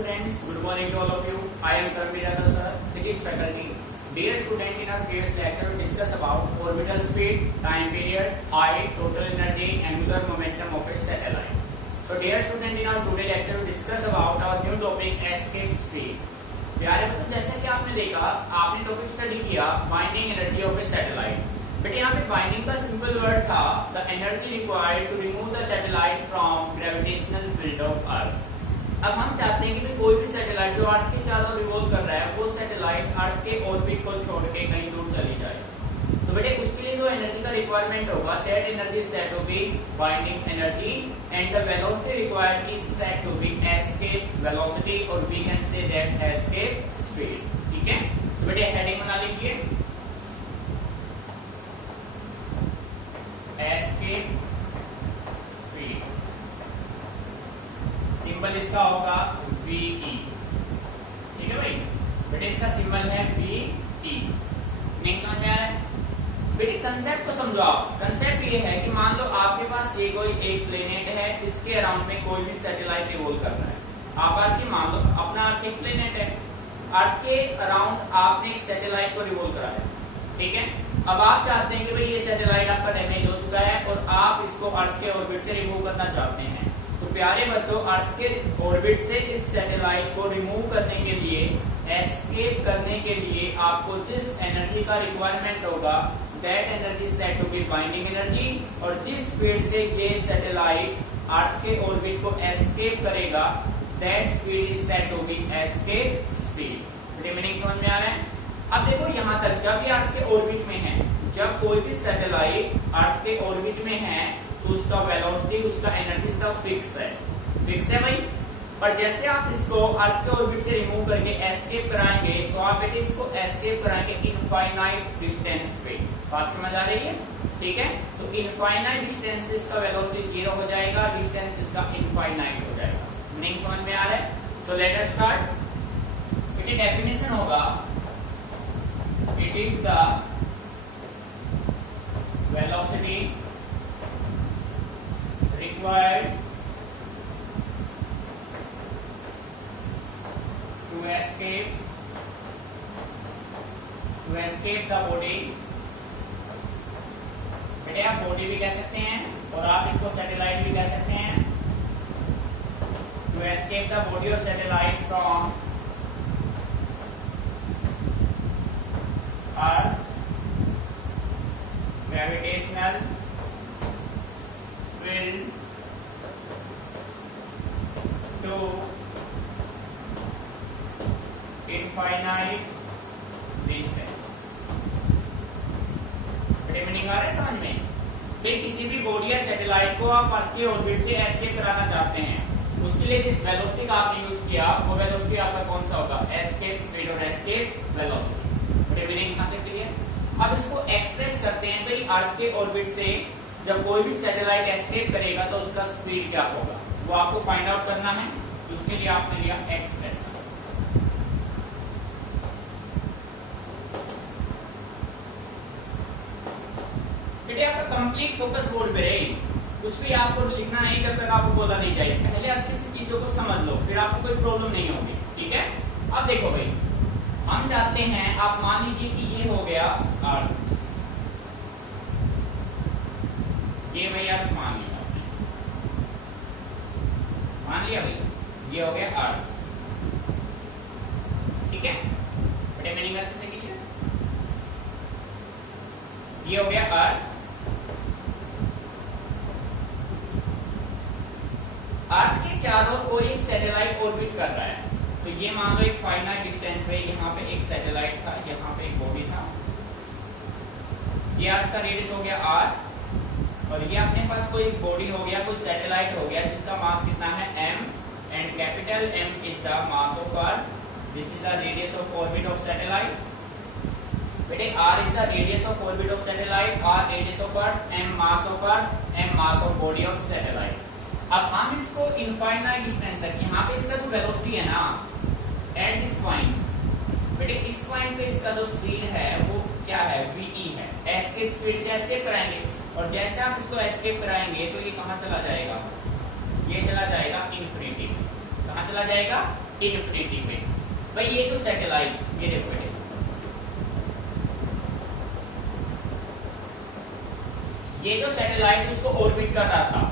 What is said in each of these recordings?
students, good morning to all of you. I am Karmveer Yadav sir, physics faculty. Dear student, in our previous lecture we discussed about orbital speed, time period, height, total energy, angular momentum of a satellite. So dear student, in our today lecture we discuss about our new topic escape speed. प्यारे बच्चों, जैसे कि आपने देखा, आपने topic study किया binding energy of a satellite. But यहाँ पे बाइंडिंग का सिंपल वर्ड था the energy required to remove the satellite from gravitational field of earth. अब हम चाहते हैं कि कोई भी सैटेलाइट जो अर्थ के चारों रिवॉल्व कर रहा है वो सैटेलाइट अर्थ के ऑर्बिट को छोड़ के कहीं दूर चली जाए। तो बेटे उसके लिए जो एनर्जी का रिक्वायरमेंट होगा that energy is said to be binding energy and the velocity required is said to be escape velocity और we can say that escape speed. ठीक है, तो बेटे हेडिंग बना लीजिए एस्केप स्पीड, सिंबल इसका होगा VE। ठीक है भाई, बेटे इसका सिंबल है VE। नेक्स्ट समझ में आ रहा है बेटे? कंसेप्ट को समझो आप। कंसेप्ट ये है कि मान लो आपके पास ये कोई एक प्लेनेट है, इसके अराउंड में कोई भी सैटेलाइट रिवॉल्व कर रहा है। आप अर्थ की मान लो अपना अर्थ एक प्लेनेट है, अर्थ के अराउंड आपने एक सैटेलाइट को रिवॉल्व करा है। ठीक है, अब आप चाहते हैं कि भाई ये सैटेलाइट आपका डैमेज हो चुका है और आप इसको अर्थ के ऑर्बिट से रिमूव करना चाहते हैं। तो प्यारे बच्चों, अर्थ के ऑर्बिट से इस सैटेलाइट को रिमूव करने के लिए, एस्केप करने के लिए आपको जिस एनर्जी का रिक्वायरमेंट होगा that energy said to be binding energy, और जिस स्पीड से ये सैटेलाइट अर्थ के ऑर्बिट को एस्केप करेगा that speed is said to be escape speed. Meaning समझ में आ रहा है? अब देखो यहाँ तक, जब ये अर्थ के ऑर्बिट में है, जब कोई भी सैटेलाइट अर्थ के ऑर्बिट में है तो उसका वेलोसिटी, उसका एनर्जी सब फिक्स है। फिक्स है भाई। पर जैसे आप इसको अर्थ के ऑर्बिट से रिमूव करके एस्केप कराएंगे तो आप बेटे इसको एस्केप कराएंगे इनफाइनाइट डिस्टेंस पे। बात समझ आ रही है? ठीक है, तो इनफाइनाइट डिस्टेंस पे इसका वेलोसिटी 0 हो जाएगा, डिस्टेंस इसका इनफाइनाइट हो जाएगा। मीनिंग समझ में आ रहा है? So let us start. बेटे डेफिनेशन होगा it is the velocity required to escape the body। बेटे आप बॉडी भी कह सकते हैं और आप इसको सैटेलाइट भी कह सकते हैं। to escape the body of satellite from Earth gravitational field to infinite distance. Meaning आ रहा है समझ में? भाई किसी भी बॉडी या सैटेलाइट को आप अर्थ के ऑर्बिट से एस्केप कराना चाहते हैं, उसके लिए जिस वेलोसिटी का आपने यूज किया वो वेलोसिटी आपका कौन सा होगा? एस्केप स्पीड और एस्केप वेलोसिटी। मीनिंग यहाँ तक क्लियर? अब इसको एक्सप्रेस करते हैं भाई अर्थ के ऑर्बिट से जब कोई भी सैटेलाइट एस्केप करेगा तो उसका स्पीड क्या होगा, वो आपको फाइंड आउट करना है। उसके लिए आपने लिया एक्सप्रेशन। आपका कंप्लीट फोकस बोर्ड पे रहे, कुछ भी आपको लिखना है जब तक आपको बोला नहीं जाए। पहले अच्छे से चीजों को समझ लो, फिर आपको कोई प्रॉब्लम नहीं होगी। ठीक है, अब देखो भाई, हम चाहते हैं, आप मान लीजिए कि ये हो गया अर्थ, ये भाई अर्थ मान लिया आपने, मान लिया भाई, ये हो गया अर्थ। ठीक है, बड़े मीनिंग अच्छे से कीजिए। ये हो गया अर्थ। अर्थ के चारों कोई एक सैटेलाइट ऑर्बिट कर रहा है। तो ये मान लो एक फाइनाइट डिस्टेंस पे यहाँ पे एक सैटेलाइट था, यहाँ पे एक बॉडी था। ये अर्थ का रेडियस हो गया r, और ये अपने पास कोई बॉडी हो गया, कोई सैटेलाइट हो गया जिसका मास कितना है m, and capital M is the mass of earth, this is the radius of orbit of satellite. बेटे r is the radius of orbit of satellite, r radius of earth, m mass of earth, m mass of body of satellite. अब हम इसको infinite distance तक, यहाँ पे इसका जो velocity है ना एट दिस पॉइंट, बेटे इस पॉइंट पे इसका जो स्पीड है वो क्या है? VE है। एस्केप स्पीड से एस्केप कराएंगे, और जैसे आप इसको एस्केप कराएंगे तो ये कहाँ चला जाएगा? ये चला जाएगा इन्फिनिटी। कहाँ चला जाएगा? इन्फिनिटी पे। भाई ये जो सैटेलाइट, ये देखो बेटे, ये जो सैटेलाइट उसको ऑर्बिट कर रहा था,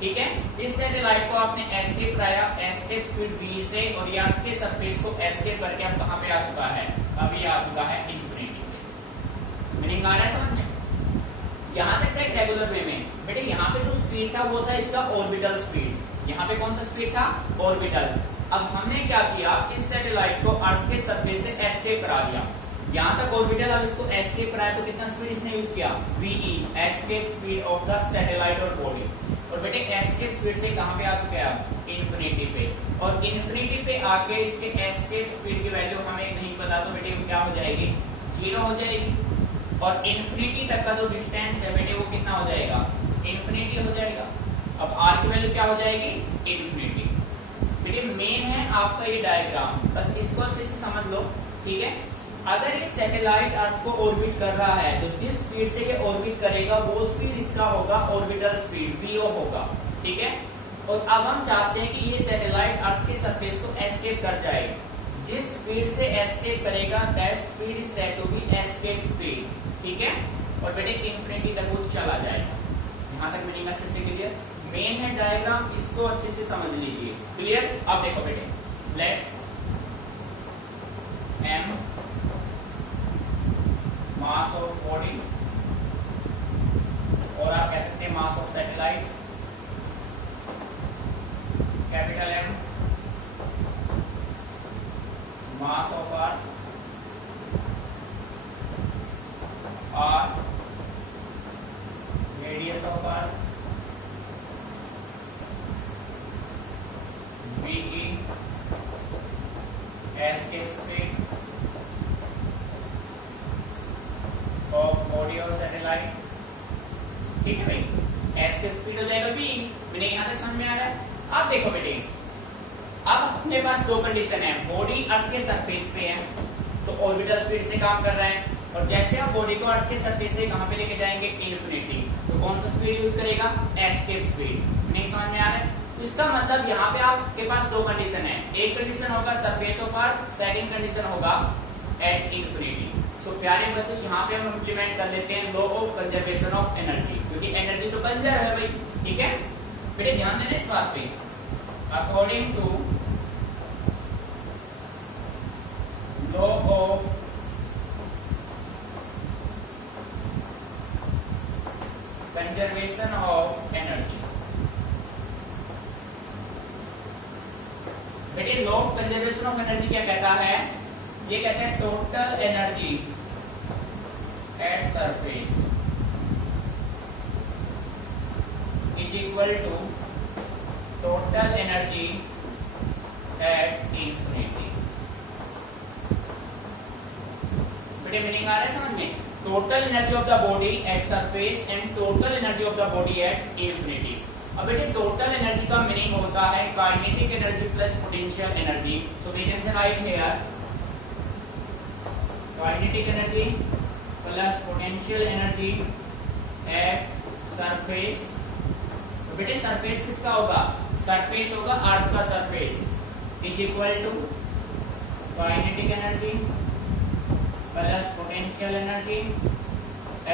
ठीक है, इस सैटेलाइट को आपने एस्केप कराया, एस्केप स्पीड v से, और ये आपके सरफेस को एस्केप करके अब कहां पे आ चुका है, अभी आ चुका है इन्फिनिटी पे। मीनिंग आ रहा है समझ में? यहां तक का एक रेगुलर वे में बेटे, यहाँ पे जो स्पीड था वो था इसका ऑर्बिटल स्पीड। यहाँ पे कौन सा स्पीड था? ऑर्बिटल। अब हमने क्या किया, इस सैटेलाइट को अर्थ के सरफेस से एस्केप करा दिया, यहां तक ऑर्बिटल, अब इसको एस्केप कराया तो कितना स्पीड इसने यूज किया? VE, escape speed of the satellite और बॉडी। और बेटे एस्केप स्पीड से कहां पे आ चुके हैं? इन्फिनिटी पे। और इन्फिनिटी पे आके इसके एस्केप स्पीड की वैल्यू हमें नहीं पता, तो बेटे क्या हो जाएगी? 0 हो जाएगी। और इन्फिनिटी तक का जो डिस्टेंस है बेटे वो कितना हो जाएगा? इन्फिनिटी हो जाएगा। अब आर की वैल्यू क्या हो जाएगी? इन्फिनिटी। बेटे मेन है आपका ये डायग्राम, बस इसको अच्छे से समझ लो, ठीक है। अगर ये सैटेलाइट अर्थ को ऑर्बिट कर रहा है तो जिस स्पीड से ये ऑर्बिट करेगा वो स्पीड इसका होगा ऑर्बिटल स्पीड, वीओ होगा, ठीक है। और अब हम चाहते हैं कि ये सैटेलाइट अर्थ के सरफेस को एस्केप कर जाए। जिस स्पीड से एस्केप करेगा that speed is said to be escape speed, ठीक है। और बेटे इन्फिनिटी तक वो चला जाएगा। यहां तक मीनिंग अच्छे से क्लियर? मेन है डायग्राम, इसको अच्छे से समझ लीजिए। क्लियर? अब देखो बेटे, let m mass of body, और आप कह सकते हैं mass of satellite, capital M mass of earth, R radius of earth, VE escape speed of body और सैटेलाइट, ठीक है भाई। एस्केप स्पीड हो जाएगा V। मैंने यहां तक समझ में आ रहा है? अब देखो बेटे, अब अपने पास दो कंडीशन है, बॉडी अर्थ के सरफेस पे है तो ऑर्बिटल स्पीड से काम कर रहा है, और जैसे आप बॉडी को अर्थ के सरफेस से कहां पे लेके जाएंगे? इन्फिनिटी। तो कौन सा स्पीड यूज करेगा? Escape speed. नहीं समझ में आ रहा है? इसका मतलब यहाँ पे आपके पास दो कंडीशन है, एक कंडीशन होगा surface of earth, second condition होगा एट इन्फिनिटी। सो प्यारे बच्चों, यहाँ पे हम इंप्लीमेंट कर लेते हैं law of conservation of energy, क्योंकि एनर्जी तो कंजर्व है भाई, ठीक है। बेटे ध्यान देना इस बात पे, according to law of conservation of energy. बेटे law of conservation of energy क्या कहता है? ये कहता है total energy at surface is equal to total energy at infinity. बेटे मीनिंग आ रहा है समझ में? Total energy of the body at surface and total energy of the body at infinity. अब बेटे टोटल एनर्जी का मीनिंग होता है kinetic energy plus potential energy. So we can write here kinetic energy plus potential energy at surface. तो बेटे surface किसका होगा? Surface होगा अर्थ का surface, is equal to kinetic energy plus potential energy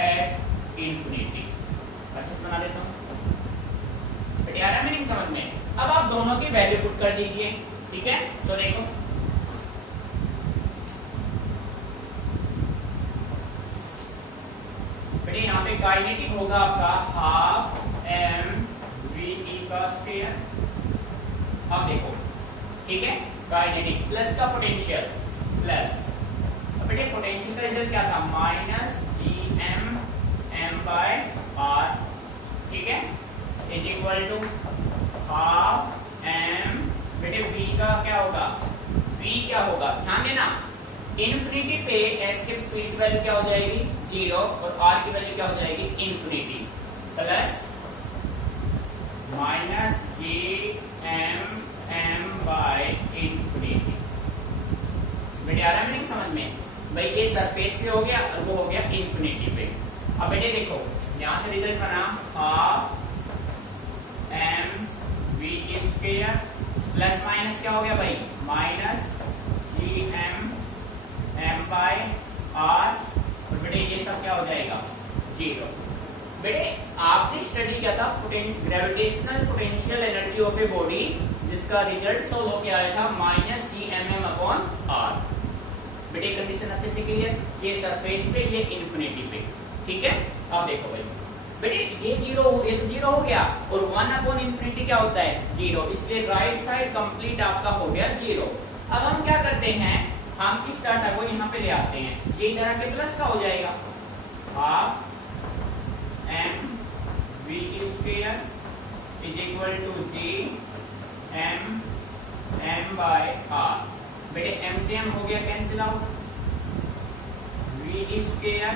at infinity. अच्छे से बना देता हूं, बेटे आ रहा है मीनिंग समझ में? अब आप दोनों की वैल्यू पुट कर दीजिए, ठीक है। सो देखो बेटे यहाँ पे काइनेटिक होगा आपका हाफ mve का स्क्वायर। अब देखो, ठीक है, काइनेटिक प्लस का पोटेंशियल प्लस, अब बेटे पोटेंशियल का रिजल्ट क्या था? Minus gm m by r, ठीक है, is equal to half m। बेटे v का क्या होगा? v क्या होगा? ध्यान देना, इन्फिनिटी पे एस्केप स्पीड की वैल्यू क्या हो जाएगी? 0, और r की वैल्यू क्या हो जाएगी? Infinity, plus minus gm m by infinity. बेटे आ रहा है मीनिंग समझ में? भाई ये सरफेस पे हो गया और वो हो गया इन्फिनिटी पे। अब बेटे देखो, यहां से रिजल्ट बना half m v square plus minus क्या हो गया भाई? Minus G M M by R, और बेटे ये सब क्या हो जाएगा 0। बेटे आपने स्टडी किया था gravitational potential energy of a body, जिसका रिजल्ट सोल्व होकर आया था minus G M M upon R. बेटे कंडीशन अच्छे से क्लियर, ये सरफेस पे ये इन्फिनिटी पे, ठीक है। अब देखो भाई बेटे ये 0 हो गया, और 1 अपॉन इन्फिनिटी क्या होता है 0, इसलिए राइट साइड कंप्लीट आपका हो गया 0। अब हम क्या करते हैं, हम किस डाटा को यहाँ पे ले आते हैं, ये इधर आके प्लस का हो जाएगा, half M V square is equal to G M M by R. बेटे एम से एम हो गया cancel out, V square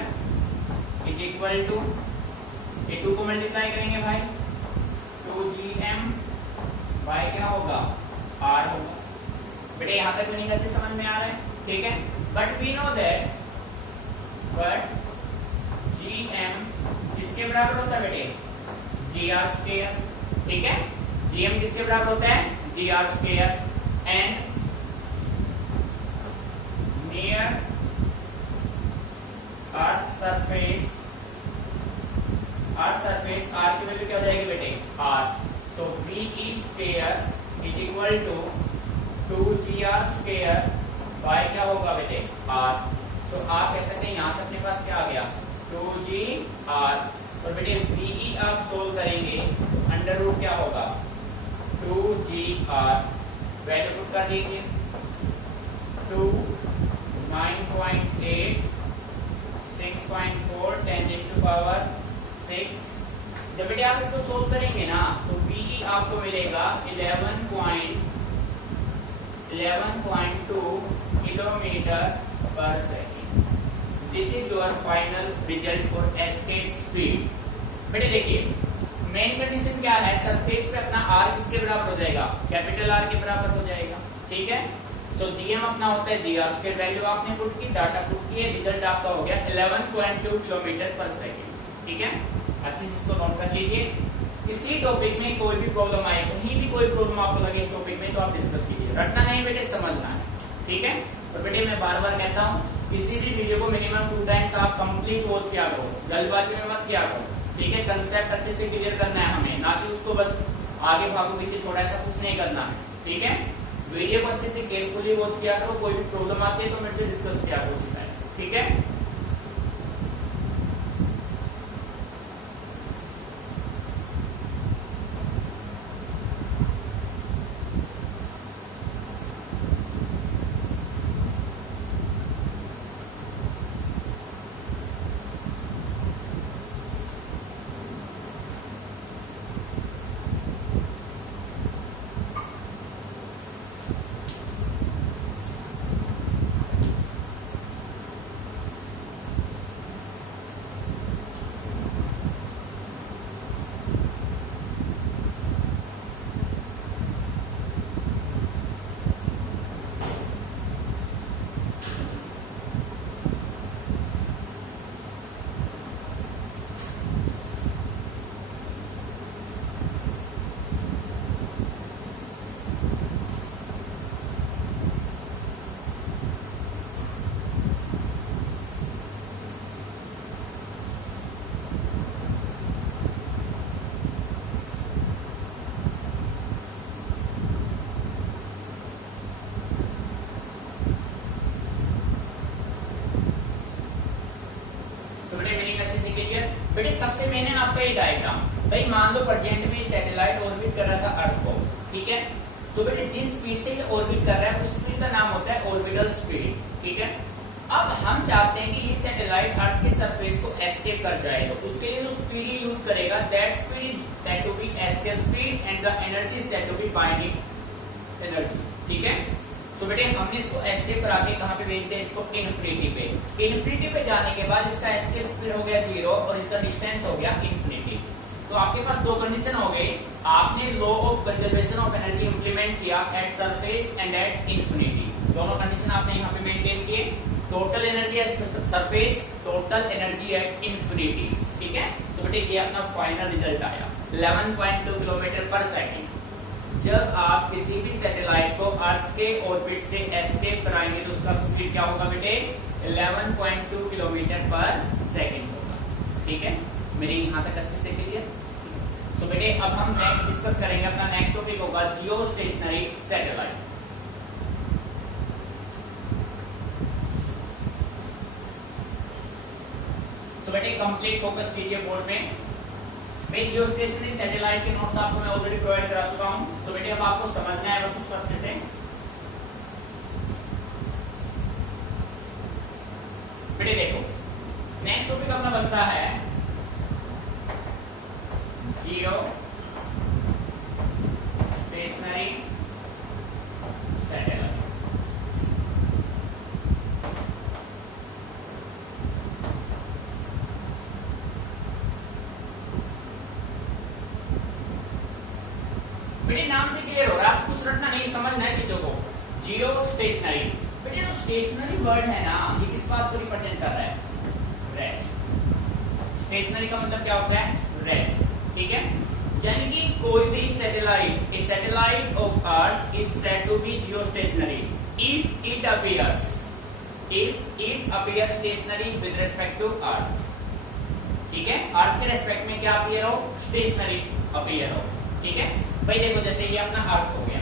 is equal to, ये 2 को मल्टीप्लाई करेंगे भाई 2gm बाय क्या होगा r होगा। बेटे यहां तक नहीं अच्छे समझ में आ रहा है, ठीक है। But we know that gm किसके बराबर होता है बेटे gr स्क्वायर, ठीक है। gm किसके बराबर होता है gr square, and near earth surface r की वैल्यू क्या हो जाएगी बेटे r, so v e square is equal to 2gr square by क्या होगा बेटे r। सो आप कह सकते हैं यहां से अपने पास क्या आ गया 2gr, और बेटे ve आप सोल्व करेंगे अंडर रूट क्या होगा 2gr, वैल्यू पुट कर दीजिए 2 9.8 6.4 10⁻⁶। जब बेटे आप इसको सोल्व करेंगे ना तो VE आपको मिलेगा 11.2 किलोमीटर पर second. This is your final result for escape speed. बेटे देखिए मेन कंडीशन क्या है, सरफेस पे अपना r किसके बराबर हो जाएगा कैपिटल R के बराबर हो जाएगा, ठीक है। सो जीएम अपना होता है gr, उसके वैल्यू आपने पुट की, डाटा पुट किए, रिजल्ट आपका हो गया 11.2 किलोमीटर पर सेकेंड, ठीक है। अच्छे से इसको नोट कर लीजिए। किसी टॉपिक में कोई भी प्रॉब्लम आए, कहीं भी कोई प्रॉब्लम आपको लगे इस टॉपिक में, तो आप डिस्कस कीजिए, रटना नहीं बेटे समझना है, ठीक है। तो बेटे मैं बार बार कहता हूँ किसी भी वीडियो को मिनिमम 2 टाइम्स आप कंप्लीट वॉच किया करो, जल्दबाजी में मत किया करो, ठीक है। कंसेप्ट अच्छे से क्लियर करना है हमें, ना कि उसको बस आगे भागो पीछे थोड़ा सा कुछ नहीं करना है, ठीक है। वीडियो को अच्छे से केयरफुली वॉच किया करो, कोई भी प्रॉब्लम आती है तो मेरे से डिस्कस किया करो उसी टाइम, ठीक है। बेटे सबसे मैंने आपका ये डायग्राम, भाई मान लो प्रेजेंट में सैटेलाइट ऑर्बिट कर रहा था अर्थ को, ठीक है। तो बेटे जिस स्पीड से ये ऑर्बिट कर रहा है उस स्पीड का नाम होता है ऑर्बिटल स्पीड, ठीक है। अब हम चाहते हैं कि ये सैटेलाइट अर्थ के सरफेस को एस्केप कर जाए, तो उसके लिए जो स्पीड यूज करेगा that speed is said to be escape speed and the energy is said to be binding energy, ठीक है। तो बेटे हमने इसको एस्केप करा के कहां पे भेज दिया, इसको इन्फिनिटी पे। इन्फिनिटी पे जाने के बाद इसका एस्केप स्पीड हो गया 0 और इसका डिस्टेंस हो गया इन्फिनिटी। तो आपके पास दो कंडीशन हो गई, आपने law of conservation of energy implement किया at surface and at infinity, दोनों कंडीशन आपने यहाँ पे मेंटेन किए। Total energy at surface, total energy at infinity, ठीक है। तो बेटे ये अपना फाइनल रिजल्ट आया 11.2 किलोमीटर पर सेकेंड। जब आप किसी भी सैटेलाइट को अर्थ के ऑर्बिट से एस्केप कराएंगे तो उसका स्पीड क्या होगा बेटे 11.2 किलोमीटर पर सेकेंड होगा। ठीक है, मेरी यहां तक अच्छे से क्लियर। तो बेटे अब हम नेक्स्ट डिस्कस करेंगे, अपना नेक्स्ट टॉपिक होगा जियो स्टेशनरी सैटेलाइट। तो बेटे कंप्लीट फोकस कीजिए बोर्ड में। मैं जियो स्टेशनरी सैटेलाइट के नोट्स आपको मैं ऑलरेडी प्रोवाइड करा चुका हूं, तो बेटे अब आपको समझना है बस उसको अच्छे से। बेटे देखो नेक्स्ट टॉपिक अपना बनता है जियो स्टेशनरी सैटेलाइट। बेटे नाम से क्लियर हो रहा है, कुछ रटना नहीं, समझना है चीजों को। जियो स्टेशनरी, बेटे जो स्टेशनरी वर्ड है ना ये किस बात को रिप्रेजेंट कर रहा है? रेस्ट। स्टेशनरी का मतलब क्या होता है? रेस्ट। ठीक है, यानी कि कोई भी satellite, a satellite of earth is said to be geostationary if it appears stationary with respect to earth. ठीक है, अर्थ के रेस्पेक्ट में क्या अपीयर हो? स्टेशनरी अपीयर हो। ठीक है भाई, देखो जैसे ये अपना अर्थ हो गया,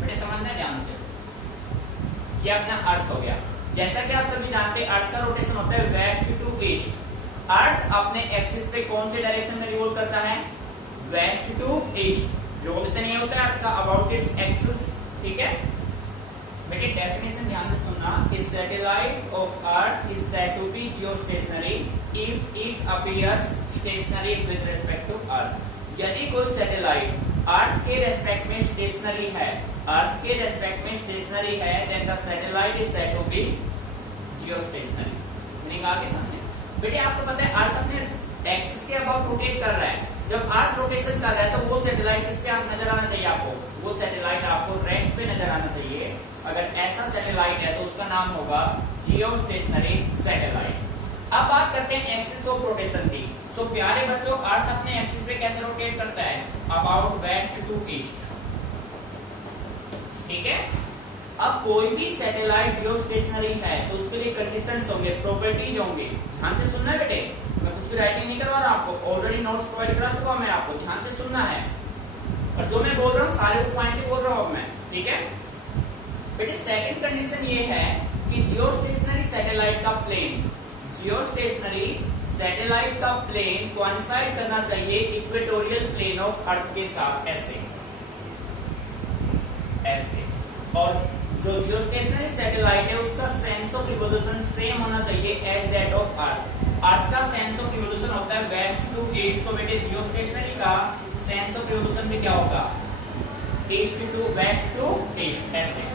बेटे समझना ध्यान से, ये अपना अर्थ हो गया। जैसा कि आप सभी जानते हैं अर्थ का रोटेशन होता है वेस्ट टू ईस्ट। अर्थ अपने एक्सिस पे कौन से डायरेक्शन में रिवॉल्व करता है? West to east. रिवॉल्यूशन ये होता है अर्थ का अबाउट इट्स एक्सिस। ठीक है बेटे, डेफिनेशन ध्यान से सुनना। Is satellite of earth is said to be geostationary if it appears stationary with respect to earth. यदि कोई सैटेलाइट अर्थ के रेस्पेक्ट में स्टेशनरी है, अर्थ के रेस्पेक्ट में स्टेशनरी है, then the satellite is said to be geostationary. Meaning आगे समझे बेटे, आपको पता है अर्थ अपने एक्सिस के अबाउट रोटेट कर रहा है। जब अर्थ रोटेशन कर रहा है तो वो सैटेलाइट किस पे नजर आना चाहिए आपको? वो सैटेलाइट आपको रेस्ट पे नजर आना चाहिए। अगर ऐसा सैटेलाइट है तो उसका नाम होगा जियोस्टेशनरी सैटेलाइट। अब बात करते हैं एक्सिस ऑफ रोटेशन की। सो प्यारे बच्चों, अर्थ अपने एक्सिस पे कैसे रोटेट करता है? About west to east. ठीक है, अब कोई भी सैटेलाइट जियोस्टेशनरी है तो उसके लिए कंडीशंस होंगे, प्रॉपर्टीज होंगे। ध्यान से सुनना है बेटे, मैं कुछ भी राइटिंग नहीं करवा रहा आपको, ऑलरेडी नोट्स प्रोवाइड करा चुका हूं मैं आपको, ध्यान से सुनना है। और जो मैं बोल रहा हूँ सारे पॉइंट ही बोल रहा हूं अब मैं। ठीक है बेटे, सेकंड कंडीशन ये है कि जियोस्टेशनरी सैटेलाइट का प्लेन, जियोस्टेशनरी सैटेलाइट का प्लेन कोइंसाइड करना चाहिए इक्वेटोरियल प्लेन ऑफ अर्थ के साथ, ऐसे ऐसे। और जो जियोस्टेशनरी सैटेलाइट है उसका सेंस ऑफ रिवोल्यूशन सेम होना चाहिए एज दैट ऑफ अर्थ। अर्थ का सेंस ऑफ रिवोल्यूशन होता है वेस्ट टू ईस्ट, तो बेटे जियोस्टेशनरी का सेंस ऑफ रिवोल्यूशन भी क्या होगा? East to west to east, ऐसे।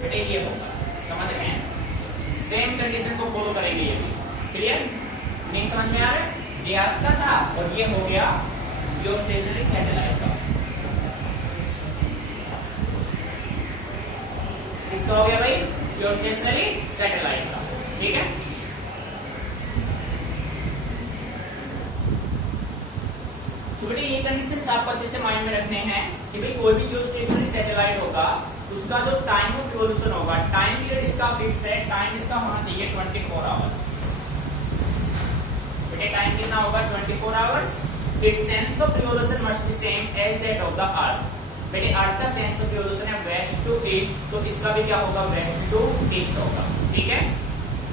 बेटे ये होगा, समझ रहे हैं? सेम कंडीशन को फॉलो करेंगे ये। क्लियर? नहीं समझ में आ रहा है? ये अर्थ का था और ये हो गया जियोस्टेशनरी सैटेलाइट का। किसका हो गया भाई? जियोस्टेशनरी सैटेलाइट का। ठीक है, तो बेटे ये कंडीशंस आपको अच्छे से माइंड में रखने हैं कि भाई कोई भी जियोस्टेशनरी सैटेलाइट होगा उसका जो टाइम ऑफ रिवोल्यूशन होगा, टाइम पीरियड इसका फिक्स है, टाइम इसका होना चाहिए 24 आवर्स। बेटे टाइम कितना होगा? 24 hours. It's sense of revolution must be same as that of the earth. बेटे अर्थ का सेंस ऑफ रिवोल्यूशन है वेस्ट टू ईस्ट, तो इसका भी क्या होगा? वेस्ट टू ईस्ट होगा। ठीक है,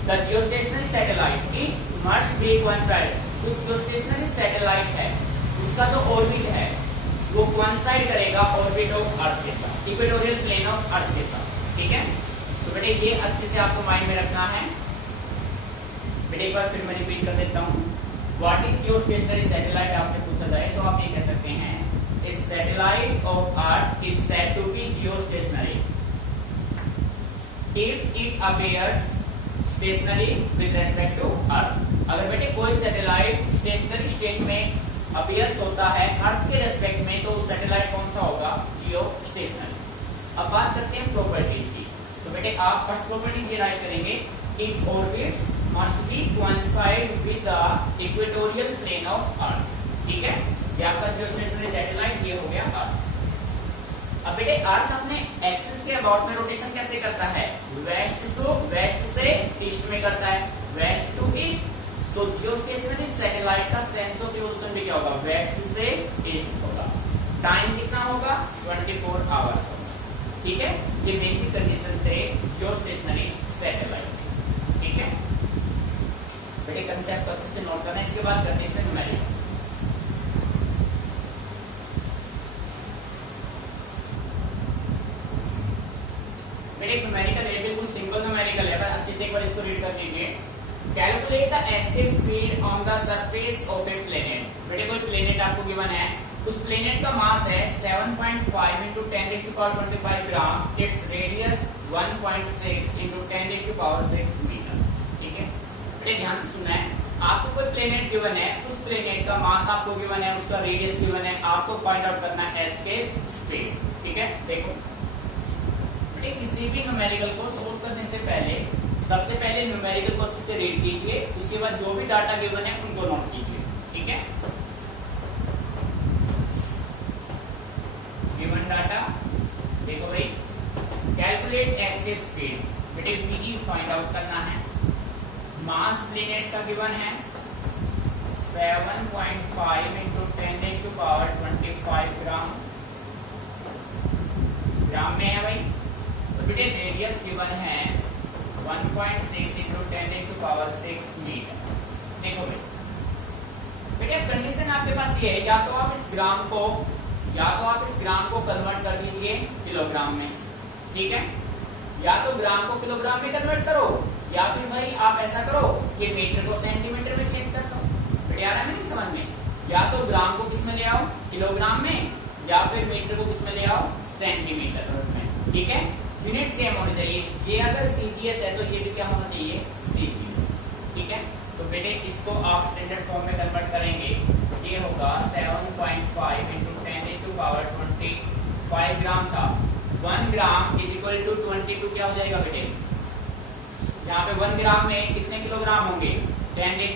the geostationary satellite it must be coincide. जो जियोस्टेशनरी सैटेलाइट है उसका जो ऑर्बिट है वो कोइंसाइड करेगा ऑर्बिट ऑफ अर्थ के साथ, इक्वेटोरियल प्लेन ऑफ अर्थ के साथ। ठीक है, तो बेटे ये अच्छे से आपको माइंड में रखना है। बेटे एक बार फिर मैं रिपीट कर देता हूँ। व्हाट इज जियोस्टेशनरी सैटेलाइट आपसे पूछा जाए तो आप ये कह सकते हैं a satellite of earth is said to be geostationary if it appears stationary with respect to earth. अगर बेटे कोई सैटेलाइट स्टेशनरी स्टेट में अपीयर्स होता है अर्थ के रेस्पेक्ट में तो सैटेलाइट कौन सा होगा? जियोस्टेशनरी। अब बात करते हैं प्रॉपर्टीज की। तो बेटे आप फर्स्ट प्रॉपर्टी ये राइट करेंगे, it orbits must be coincide with the equatorial plane of earth. ठीक है, ये आपका जो स्टेशनरी सैटेलाइट ये हो गया अर्थ। अब बेटे अर्थ अपने एक्सिस के अबाउट में रोटेशन कैसे करता है? वेस्ट से ईस्ट में करता है, west to east. So geostationary satellite का सेंस ऑफ रिवॉल्यूशन भी क्या होगा? वेस्ट से ईस्ट होगा। टाइम कितना होगा? 24 आवर्स होगा। ठीक है, ये बेसिक कंडीशन थे जियोस्टेशनरी सैटेलाइट। ठीक है बेटे, कंसेप्ट को अच्छे से नोट करना। इसके बाद करते हैं न्यूमेरिकल्स। बेटे न्यूमेरिकल है, बिल्कुल सिंपल न्यूमेरिकल है, बस अच्छे से एक बार इसको रीड कर लीजिए। Calculate the escape speed on the surface of a planet. बेटे कोई प्लेनेट आपको गिवन है, उस प्लेनेट का मास है 7.5 into 10⁻25 ग्राम, इट्स रेडियस 1.6 into 10⁻6 मीटर। ठीक है बेटे, ध्यान से सुनना है। आपको कोई प्लेनेट गिवन है, उस प्लेनेट का मास आपको गिवन है, उसका रेडियस गिवन है, आपको फाइंड आउट करना है एस्केप स्पीड। ठीक है, देखो बेटे, किसी भी न्यूमेरिकल को सोल्व करने से पहले सबसे पहले न्यूमेरिकल को अच्छे से रीड कीजिए, उसके बाद जो भी डाटा गिवन है उनको नोट कीजिए। ठीक है, गिवन डाटा देखो भाई, कैलकुलेट एस्केप स्पीड। बेटे वी फाइंड आउट करना है। मास प्लेनेट का गिवन है 7.5 into 10⁻25 ग्राम, ग्राम में है भाई। तो बेटे रेडियस गिवन है 1.6 into 10⁻6 मीटर। देखो भाई बेटे, अब कंडीशन आपके पास ये है, या तो आप इस ग्राम को कन्वर्ट कर दीजिए किलोग्राम में। ठीक है, या तो ग्राम को किलोग्राम में कन्वर्ट करो, या फिर भाई आप ऐसा करो कि मीटर को सेंटीमीटर में चेंज कर दो। बेटे आ रहा है नहीं समझ में? या तो ग्राम को किस में ले आओ? किलोग्राम में, या फिर मीटर को किस में ले आओ? सेंटीमीटर में। ठीक है, यूनिट सेम होनी चाहिए। ये अगर सीजीएस है तो ये भी क्या होना चाहिए? सीजीएस। ठीक है, तो बेटे इसको आप स्टैंडर्ड फॉर्म में कन्वर्ट करेंगे, ये होगा 7.5 into 10⁻25 ग्राम का 1 ग्राम इज इक्वल टू 22 क्या हो जाएगा बेटे? यहाँ पे 1 ग्राम में कितने किलोग्राम होंगे? 10⁻³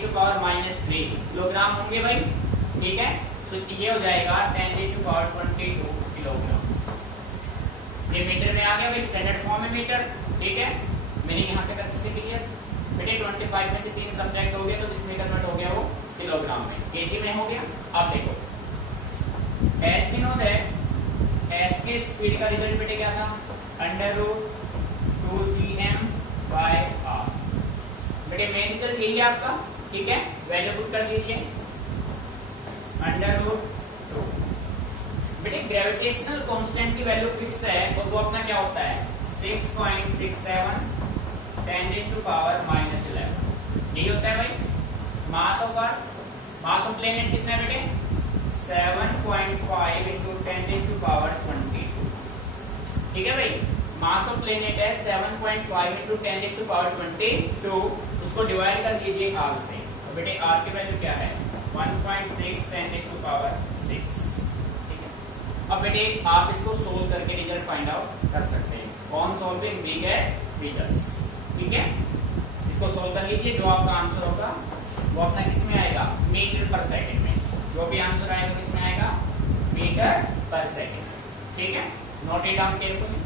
किलोग्राम होंगे भाई। ठीक है, सो ये हो जाएगा 10⁻22 किलोग्राम। ये मीटर में आ गया भाई, स्टैंडर्ड फॉर्म में मीटर। ठीक है, मैंने यहाँ पे अच्छे से क्लियर। बेटे 25 में से 3 सब्जेक्ट हो गया, तो किसमें कन्वर्ट हो गया? वो किलोग्राम में, केजी में हो गया। अब देखो as we know that escape speed का रिजल्ट बेटे क्या था? √2gm/r। बेटे मेन रिजल्ट यही है आपका। ठीक है, वैल्यू पुट कर दीजिए √2। बेटे ग्रेविटेशनल कांस्टेंट की वैल्यू फिक्स है, और वो अपना क्या होता है? 6.67 10⁻11। यही होता है भाई मास of earth. Mass of planet कितना है बेटे? 7.5 into 10⁻22। ठीक है भाई, मास ऑफ प्लेनेट है 7.5 into 10⁻22। उसको डिवाइड कर दीजिए r से, तो बेटे r की वैल्यू क्या है? 1.6 10⁻6। अब बेटे आप इसको सोल्व करके रिजल्ट फाइंड आउट कर सकते हैं। कौन सॉल्विंग? We get results. ठीक है, इसको सोल्व कर लीजिए, जो आपका आंसर होगा वो अपना किस में आएगा? मीटर पर सेकंड में। जो भी आंसर आएगा किस में आएगा? मीटर पर सेकंड। ठीक है, नोट इट डाउन केयरफुली।